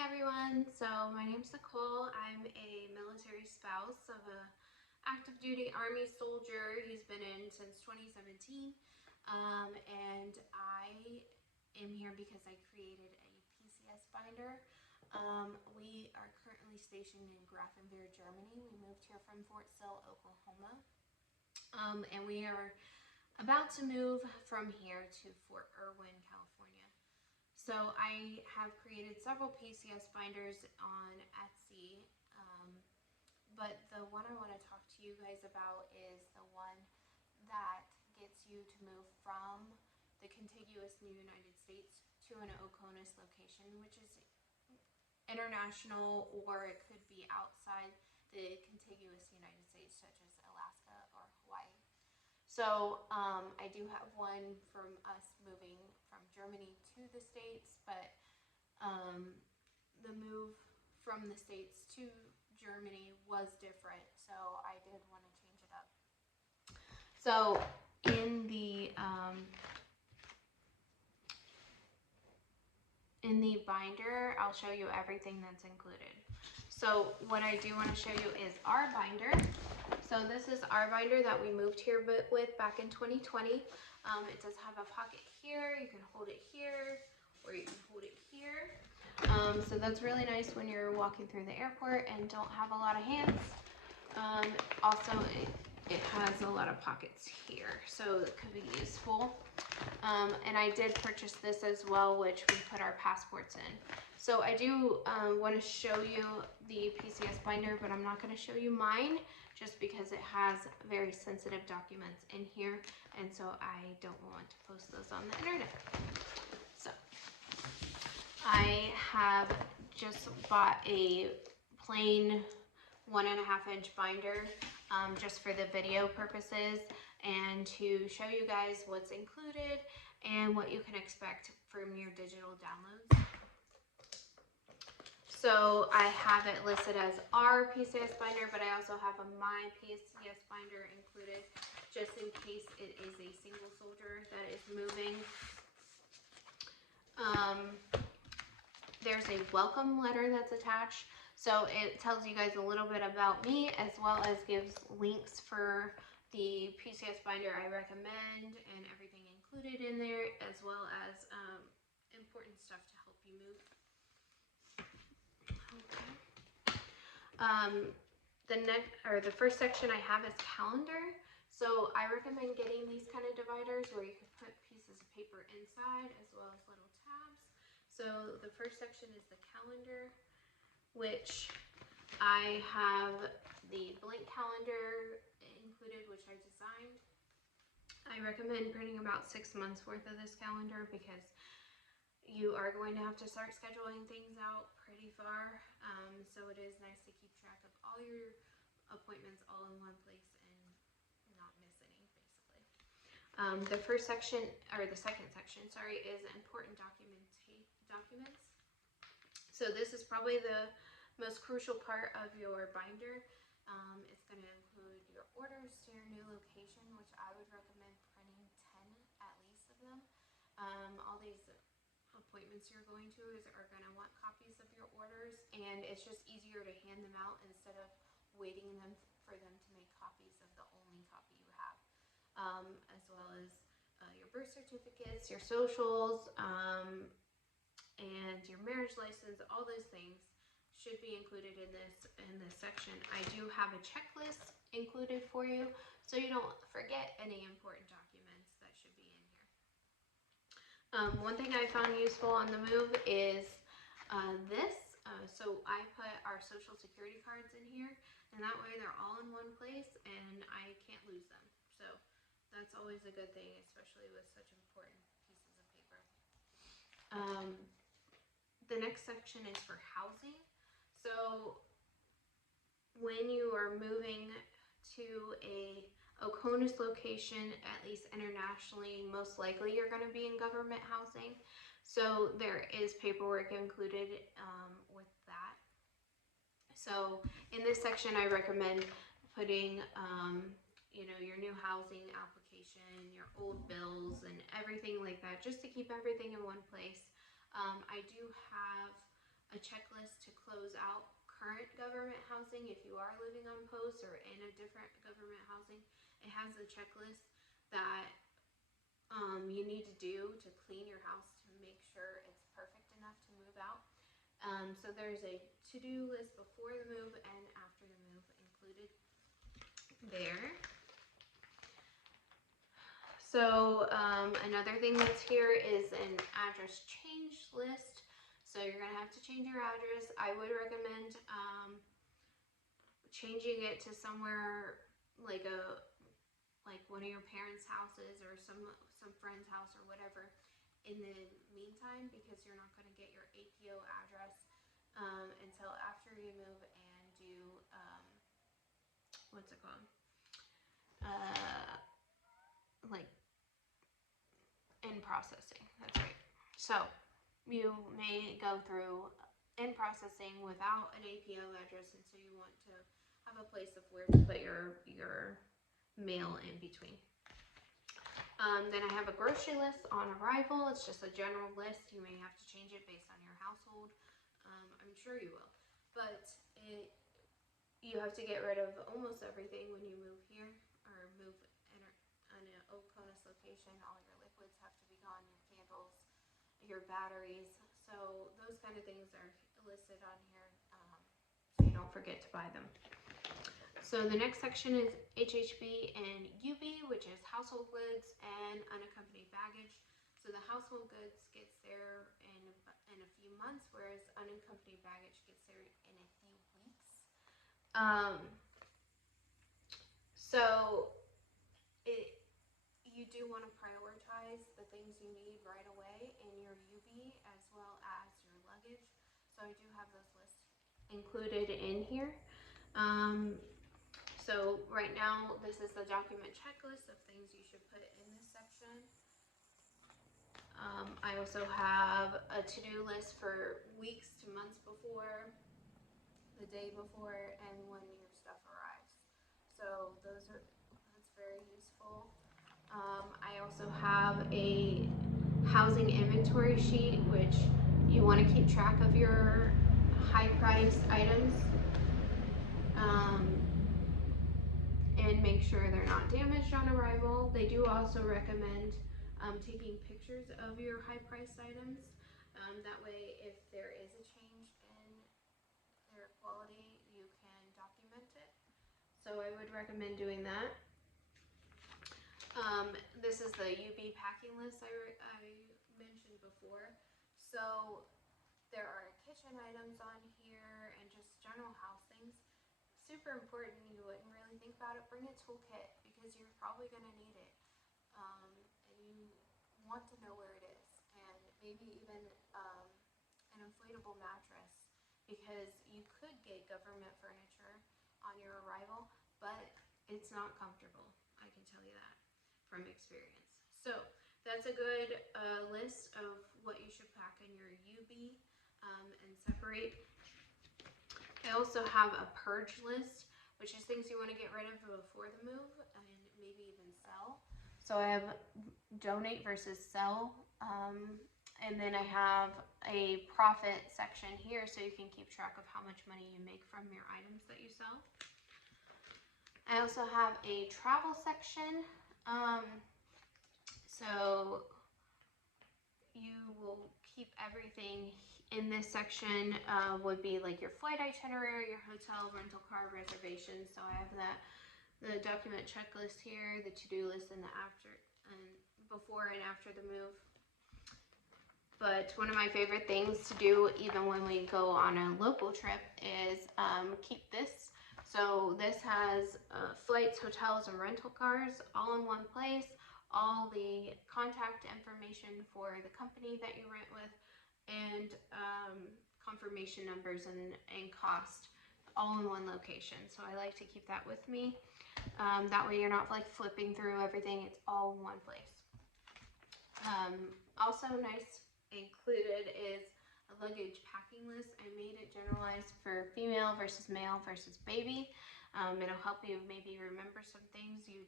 Hi everyone, so my name's Nicole. I'm a military spouse of a active duty Army soldier. He's been in since 2017, and I am here because I created a PCS binder. We are currently stationed in Grafenwehr, Germany. We moved here from Fort Sill, Oklahoma, and we are about to move from here to Fort Irwin, California. So I have created several PCS binders on Etsy, but the one I want to talk to you guys about is the one that gets you to move from the contiguous New United States to an OCONUS location, which is international, or it could be outside the contiguous United States, such as Alaska or Hawaii. So I do have one from us moving from Germany to the States, but the move from the States to Germany was different, so I did want to change it up. So in the binder, I'll show you everything that's included. So what I do want to show you is our binder. So this is our binder that we moved here with back in 2020. It does have a pocket here. You can hold it here, or you can hold it here. So that's really nice when you're walking through the airport and don't have a lot of hands. Also, it has a lot of pockets here, so it could be useful. And I did purchase this as well, which we put our passports in. So I do want to show you the PCS binder, but I'm not going to show you mine just because it has very sensitive documents in here, and so I don't want to post those on the internet. So I have just bought a plain 1.5-inch binder just for the video purposes and to show you guys what's included and what you can expect from your digital downloads. So I have it listed as our PCS binder, but I also have a my PCS binder included just in case it is a single soldier that is moving. There's a welcome letter that's attached. So it tells you guys a little bit about me, as well as gives links for the PCS binder I recommend and everything included in there, as well as important stuff to help you move. Okay. The first section I have is calendar. So I recommend getting these kind of dividers where you can put pieces of paper inside as well as little tabs. So the first section is the calendar, which I have the blank calendar included, which I designed. I recommend printing about 6 months worth of this calendar because you are going to have to start scheduling things out pretty far. So it is nice to keep track of all your appointments all in one place and not miss any, basically. The first section, or the second section, sorry, is important documents. So this is probably the most crucial part of your binder. It's going to include your orders to your new location, which I would recommend printing 10 at least of them. All these appointments you're going to are going to want copies of your orders, and it's just easier to hand them out instead of waiting for them to make copies of the only copy you have, as well as your birth certificates, your socials, and your marriage license. All those things should be included in this section. I do have a checklist included for you, so you don't forget any important documents that should be in here. One thing I found useful on the move is this. So I put our social security cards in here, and that way they're all in one place and I can't lose them. So that's always a good thing, especially with such important pieces of paper. The next section is for housing. So when you are moving to a OCONUS location, at least internationally, most likely you're going to be in government housing. So there is paperwork included with that. So in this section, I recommend putting, your new housing application, your old bills, and everything like that, just to keep everything in one place. I do have a checklist to close out current government housing. If you are living on post or in a different government housing, it has a checklist that you need to do to clean your house to make sure it's perfect enough to move out. So there's a to-do list before the move and after the move included there. So another thing that's here is an address change list. So you're gonna have to change your address. I would recommend changing it to somewhere like one of your parents' houses or some friend's house or whatever in the meantime, because you're not gonna get your APO address until after you move and do what's it called? Like in processing. That's right. So you may go through in processing without an APO address, and so you want to have a place of where to put your mail in between. Then I have a grocery list on arrival. It's just a general list. You may have to change it based on your household. I'm sure you will, but you have to get rid of almost everything when you move here or move in an OCONUS location. All your liquids have to be gone, your candles, your batteries. So those kind of things are listed on here, so you don't forget to buy them. So the next section is HHB and UB, which is household goods and unaccompanied baggage. So the household goods gets there in a few months, whereas unaccompanied baggage gets there in a few weeks. So you do want to prioritize the things you need right away in your UB as well as your luggage. So I do have those lists included in here. So right now, this is the document checklist of things you should put in this section. I also have a to-do list for weeks to months before, the day before, and when your stuff arrives. So that's very useful. I also have a housing inventory sheet, which you want to keep track of your high-priced items. And make sure they're not damaged on arrival. They do also recommend taking pictures of your high-priced items. That way, if there is a change in their quality, you can document it. So I would recommend doing that. This is the UB packing list I mentioned before. So there are kitchen items on here and just general house things. Super important, you wouldn't really think about it. Bring a toolkit because you're probably going to need it, and you want to know where it is, and maybe even an inflatable mattress, because you could get government furniture on your arrival, but it's not comfortable. I can tell you that from experience. So that's a good list of what you should pack in your UB and separate. I also have a purge list, which is things you want to get rid of before the move and maybe even sell. So I have donate versus sell, and then I have a profit section here so you can keep track of how much money you make from your items that you sell. I also have a travel section. So you will keep everything in this section. Would be like your flight itinerary, your hotel, rental car reservations. So I have the document checklist here, the to-do list, and the before and after the move. But one of my favorite things to do, even when we go on a local trip, is keep this. So this has flights, hotels, and rental cars all in one place. All the contact information for the company that you rent with, and confirmation numbers and cost all in one location. So I like to keep that with me. That way you're not like flipping through everything. It's all in one place. Also nice included is a luggage packing list. I made it generalized for female versus male versus baby. It'll help you maybe remember some things you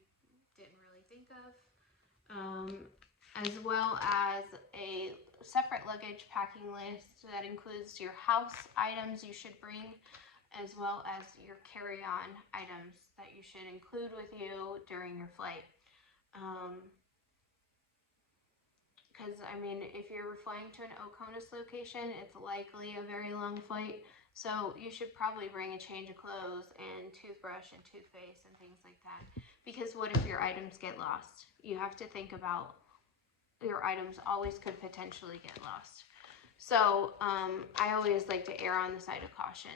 didn't really think of. as well as a separate luggage packing list that includes your house items you should bring, as well as your carry-on items that you should include with you during your flight. Because, I mean, if you're flying to an OCONUS location, it's likely a very long flight, so you should probably bring a change of clothes and toothbrush and toothpaste and things like that. Because what if your items get lost? You have to think about your items always could potentially get lost. So I always like to err on the side of caution.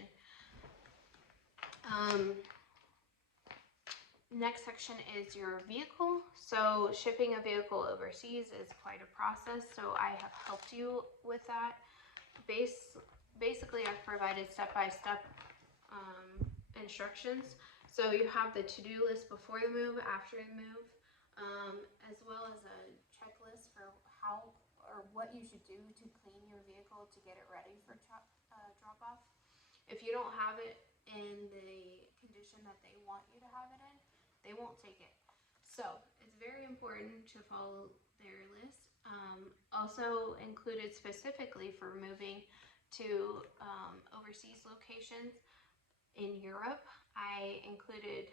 Next section is your vehicle. So shipping a vehicle overseas is quite a process, so I have helped you with that. Basically, I've provided step-by-step instructions. So you have the to-do list before the move, after the move, as well as a checklist for how or what you should do to clean your vehicle to get it ready for drop-off. If you don't have it in the condition that they want you to have it in, they won't take it. So it's very important to follow their list. Also included specifically for moving to overseas locations in Europe, I included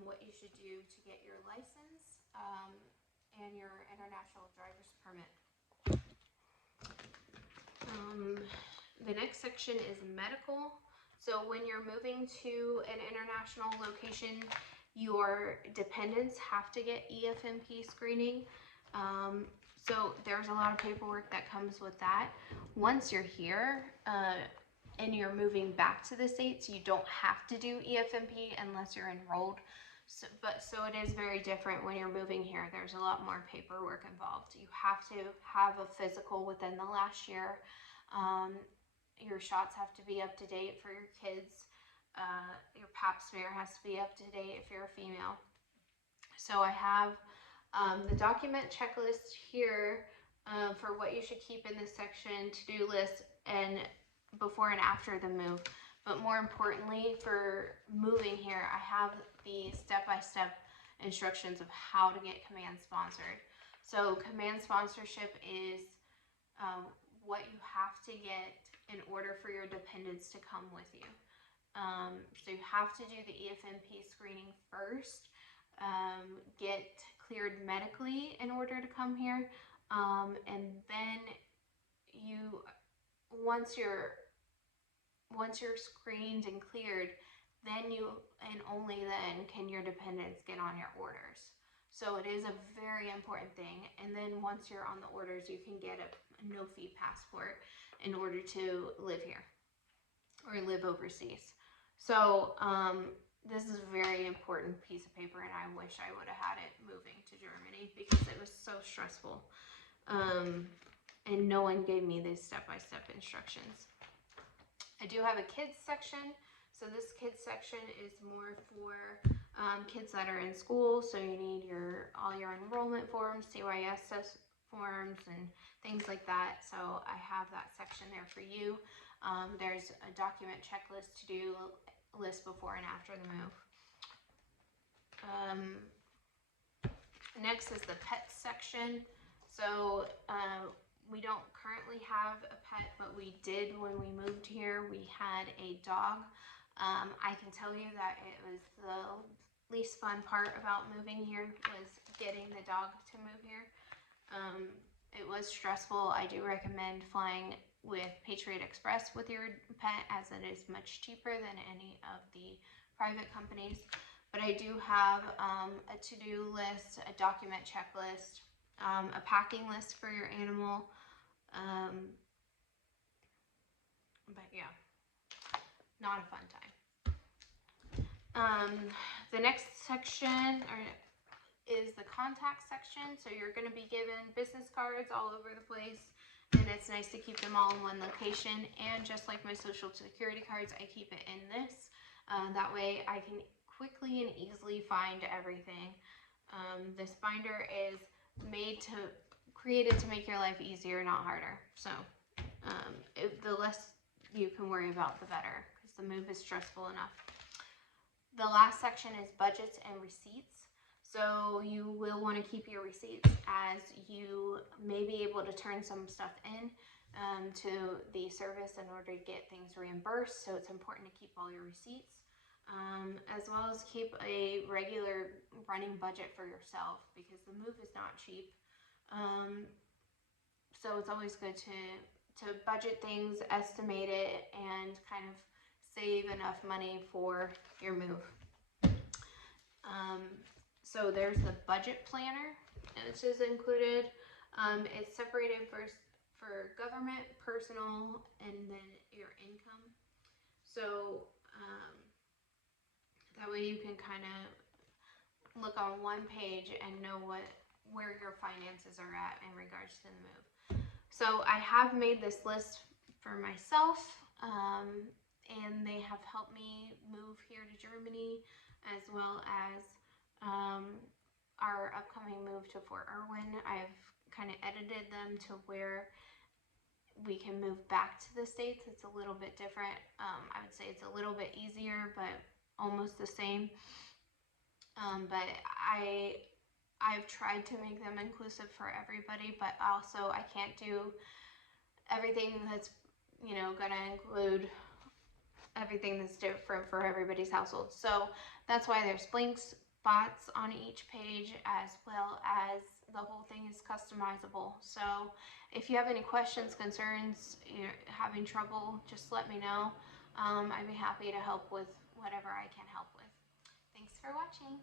what you should do to get your license and your international driver's permit. The next section is medical. So when you're moving to an international location, your dependents have to get EFMP screening. So there's a lot of paperwork that comes with that. Once you're here and you're moving back to the States, you don't have to do EFMP unless you're enrolled. So it is very different when you're moving here. There's a lot more paperwork involved. You have to have a physical within the last year. Your shots have to be up to date for your kids. Your pap smear has to be up to date if you're a female. So I have the document checklist here for what you should keep in this section, to-do list, and before and after the move. But more importantly, for moving here, I have the step-by-step instructions of how to get command sponsored. So command sponsorship is what you have to get in order for your dependents to come with you. So you have to do the EFMP screening first, get cleared medically in order to come here, and then once you're screened and cleared, then and only then can your dependents get on your orders. So it is a very important thing. And then once you're on the orders, you can get a no-fee passport in order to live here or live overseas. So this is a very important piece of paper, and I wish I would have had it moving to Germany because it was so stressful. And no one gave me these step-by-step instructions. I do have a kids section. So this kids section is more for kids that are in school. So you need all your enrollment forms, CYS forms, and things like that. So I have that section there for you. There's a document checklist to do list before and after the move. Next is the pets section. So we don't currently have a pet, but we did when we moved here. We had a dog. I can tell you that it was the least fun part about moving here was getting the dog to move here. It was stressful. I do recommend flying with Patriot Express with your pet, as it is much cheaper than any of the private companies. But I do have a to-do list, a document checklist, a packing list for your animal. But yeah, not a fun time. The next section is the contact section. So you're going to be given business cards all over the place, and it's nice to keep them all in one location. And just like my social security cards, I keep it in this. That way I can quickly and easily find everything. This binder is created to make your life easier, not harder. So the less you can worry about, the better, because the move is stressful enough. The last section is budgets and receipts. So you will want to keep your receipts, as you may be able to turn some stuff in to the service in order to get things reimbursed. So it's important to keep all your receipts, as well as keep a regular running budget for yourself, because the move is not cheap. So it's always good to budget things, estimate it, and kind of save enough money for your move. So there's the budget planner, which is included. It's separated for government, personal, and then your income. So that way you can kind of look on one page and know where your finances are at in regards to the move. So I have made this list for myself, and they have helped me move here to Germany, as well as our upcoming move to Fort Irwin. I've kind of edited them to where we can move back to the States. It's a little bit different. I would say it's a little bit easier, but almost the same. But I've tried to make them inclusive for everybody, but also I can't do everything that's, gonna include everything that's different for everybody's household. So that's why there's blank spots on each page, as well as the whole thing is customizable. So if you have any questions, concerns, you're having trouble, just let me know. I'd be happy to help with whatever I can help with. Thanks for watching.